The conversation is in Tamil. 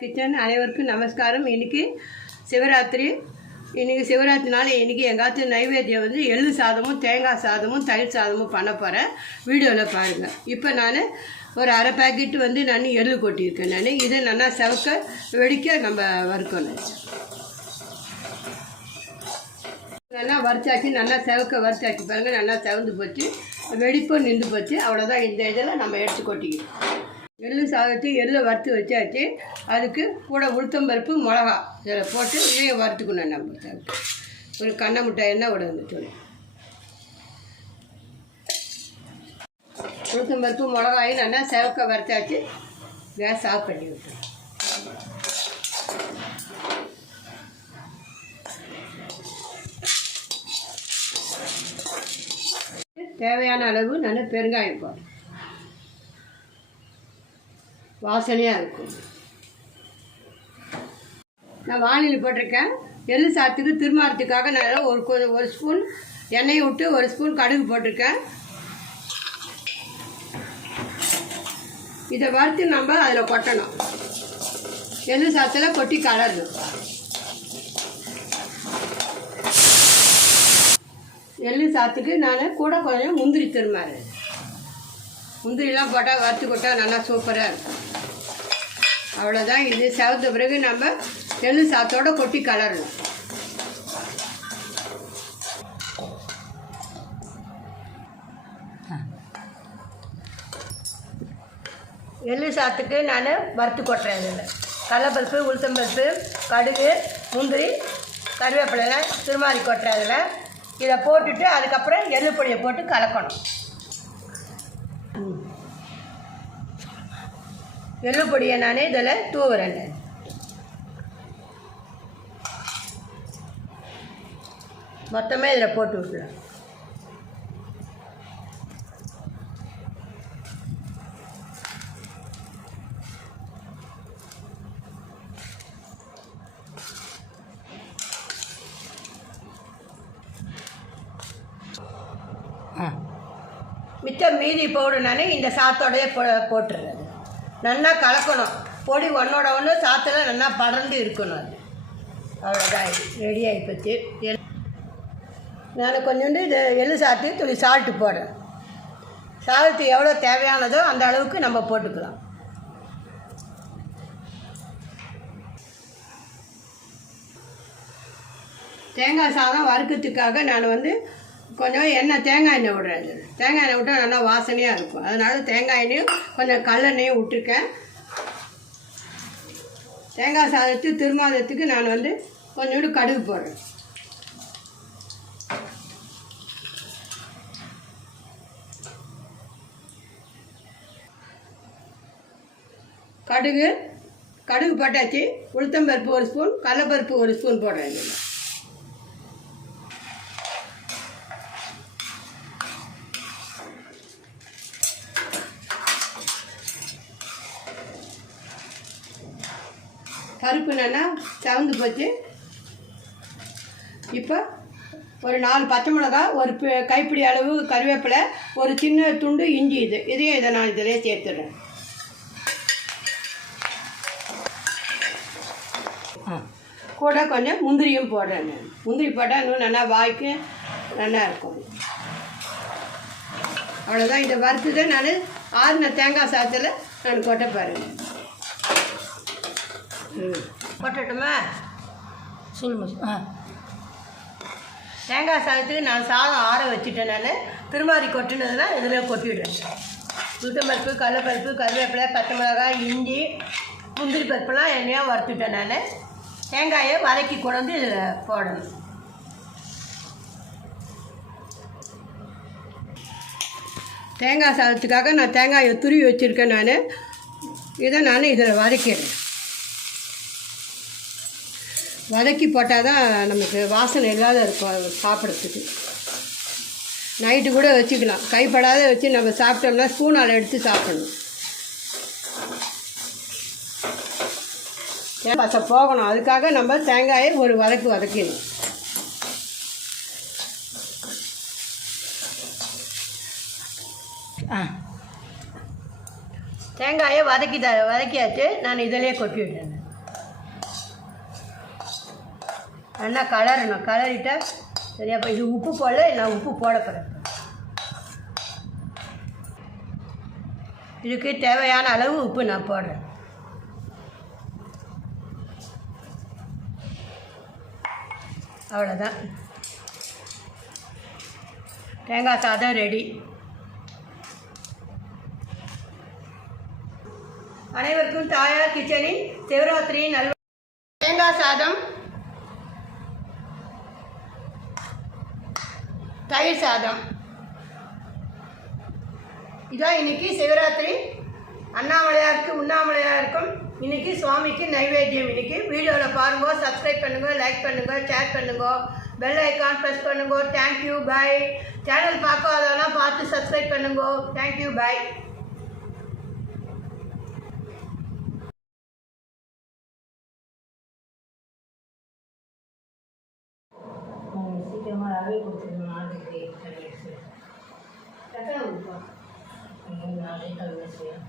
கிச்சன் அனைவருக்கும் நமஸ்காரம். இன்னைக்கு சிவராத்திரி. இன்னைக்கு சிவராத்திரினால இன்னைக்கு எங்காச்சும் நைவேத்தியம் வந்து எள்ளு சாதமும் தேங்காய் சாதமும் தயிர் சாதமும் பண்ண போகிறேன் வீடியோவில் பாருங்கள் இப்போ நான் ஒரு அரை பேக்கெட் வந்து நான் எள்ளு கொட்டியிருக்கேன் நான். இதை நல்லா செவக்க வெடிக்க நம்ம வறுக்கணும். நல்லா வறுத்தாச்சு. நல்லா செவக்க வறுத்தாச்சு பாருங்கள் நல்லா செவந்து போச்சு. வெடிப்பும் நின்று போச்சு. அவ்வளோதான் இந்த இதில் நம்ம எடுத்து கொட்டிக்கணும் எள்ளு சாதத்தை எள்ளை வறுத்து வச்சாச்சு. அதுக்கு கூட உளுத்தம்பருப்பு மிளகா. இதில் போட்டு இதையும் வறுத்துக்கணும் நம்ம ஒரு கண்ணை முட்டை எண்ணெய் விட சொல்லி உளுத்தம்பருப்பு மிளகாயும் நல்லா செவக்க வறுத்தாச்சு. கேஸ் ஆஃப் பண்ணி விட்டுரும் தேவையான அளவு நல்லா பெருங்காயம் போடுறேன் வாசனையாக இருக்கும். நான் வானிலை போட்டிருக்கேன். எள்ளு சாத்துக்கு திருமாறத்துக்காக நான் ஒரு ஒரு ஸ்பூன் எண்ணெயை விட்டு ஒரு ஸ்பூன் கடுகு போட்டிருக்கேன். இதை வறுத்து நம்ம அதில் கொட்டணும். எள்ளு சாத்தில் கொட்டி கலரணும். எள்ளு சாத்துக்கு நான் கூட கொஞ்சம் முந்திரி திருமாறு. முந்திரிலாம் போட்டால் வறுத்து கொட்டால் நல்லா சூப்பராக இருக்கும். அவ்வளோதான் இது செவத்த பிறகு நம்ம எள்ளு சாத்தோட கொட்டி கலரணும். எள்ளு சாத்துக்கு நான் வறுத்து கொட்டுறேன் இதில் கடலப்பருப்பு உளுத்தம்பருப்பு கடுகு முந்திரி கருவேப்பிலை திருமாறி கொட்டுறேன் அதில் இதை போட்டுட்டு அதுக்கப்புறம் எள்ளு பொடியை போட்டு கலக்கணும். எள்ளு பொடியை நான் இதில் தூவுறேன். நான். மொத்தமே இதில் போட்டு விட்டுலாம் மிச்சம் மீதி பவுடர்னாலே இந்த சாத்தோடய போ போட்டுருறது நல்லா கலக்கணும். பொடி ஒன்றோட ஒன்று சாத்தில் நல்லா படர்ந்து இருக்கணும் அது. அவ்வளோதான் ரெடி ஆகிப்போச்சு எள் நான் கொஞ்சோண்டு இது எள்ளு சாத்து துளி சால்ட்டு போடுறேன். சால்ட்டு எவ்வளோ தேவையானதோ அந்த அளவுக்கு நம்ம போட்டுக்கலாம். தேங்காய் சாதம் வறுக்கிறதுக்காக நான் வந்து கொஞ்சம் எண்ணெய் தேங்காய் எண்ணெய் விடுறேன். தேங்காய் எண்ணெய் விட்டால் நல்லா வாசனையாக இருக்கும். அதனால தேங்காய் எண்ணெயும் கொஞ்சம் கல்லெண்ணையும் விட்டுருக்கேன். தேங்காய் சாதத்துக்கு திருமாதத்துக்கு நான் வந்து கொஞ்சோண்டு கடுகு போடுறேன். கடுகு கடுகு பட்டாச்சி. உளுத்தம்பருப்பு ஒரு ஸ்பூன் கடலப்பருப்பு ஒரு ஸ்பூன் போடுறேன். பருப்பு நல்லா செவந்து போச்சு. இப்போ ஒரு நாலு பச்சை மிளகா ஒரு கைப்பிடி அளவு கருவேப்பிலை ஒரு சின்ன துண்டு இஞ்சி இது. இதையும் இதை நான் இதிலே சேர்த்துடுறேன். கூட கொஞ்சம் முந்திரியும் போடுறேன் நான். முந்திரி போட்டால் இன்னும் நல்லா வாய்க்கு நல்லா இருக்கும். அவ்வளோதான் இதை வறுத்துதான் நான் ஆறுன தேங்காய் சாத்தில் நான் கொட்டை பாருங்கள் ம் கொட்டட்டுமா சொல்லுங்க ஆ. தேங்காய் சாதத்துக்கு நான் சாதம் ஆற வச்சுட்டேன் நான். திருமாரி கொட்டினதுனா இதில் கொட்டிடுவேன் உளுத்தம்பருப்பு கடலப்பருப்பு கருவேப்பிலை பச்சை மிளகாய் இஞ்சி முந்திரி பருப்புலாம் எண்ணெயாக வறுத்துட்டேன் நான். தேங்காயை வதக்கி கொண்டு இதில் போடணும். தேங்காய் சாதத்துக்காக நான் தேங்காயை துருவி வச்சுருக்கேன் நான். இதை நான் இதில் வதக்கிடுறேன். வதக்கி போட்டால் தான் நமக்கு வாசனை இல்லாத இருக்கும் அது சாப்பிட்றதுக்கு. நைட்டு கூட வச்சுக்கலாம். கைப்படாத வச்சு நம்ம சாப்பிட்டோம்னா ஸ்பூனால் எடுத்து சாப்பிடணும். பசை போகணும். அதுக்காக நம்ம தேங்காயை ஒரு வதக்கு வதக்கிடணும். ஆ. தேங்காயை வதக்கி த வதக்கியாச்சு. நான் இதிலே கொட்டி விட்டேன் நல்லா கலரணும் கலரிட்டா சரியா இப்போ இது உப்பு போடல நான் உப்பு போட போகிறேன் இதுக்கு தேவையான அளவு உப்பு நான் போடுறேன். அவ்வளோதான் தேங்காய் சாதம் ரெடி அனைவருக்கும் தாயார் கிச்சனின் சிவராத்திரி நல் தேங்காய் சாதம் தயிர் சாதம். இதான் இன்னைக்கு சிவராத்திரி. அண்ணாமலையாருக்கு உண்ணாமலையாருக்கும் இன்னைக்கு சுவாமிக்கு நைவேத்தியம். இன்னைக்கு வீடியோவில் பாருங்க சப்ஸ்கிரைப் பண்ணுங்க லைக் பண்ணுங்க ஷேர் பண்ணுங்க பெல் ஐக்கான் ப்ரெஸ் பண்ணுங்க. தேங்க்யூ பாய் சேனல் பார்க்காதவெல்லாம் பார்த்து சப்ஸ்கிரைப் பண்ணுங்க. தேங்க்யூ கொஞ்சம் சீக்கிரமாக ரவை கொடுத்துருங்க ஆளுக்கு கல்வி செய்யும் தக்காளி கொடுப்பா மூணு நாளைக்கு கல்வி செய்யும்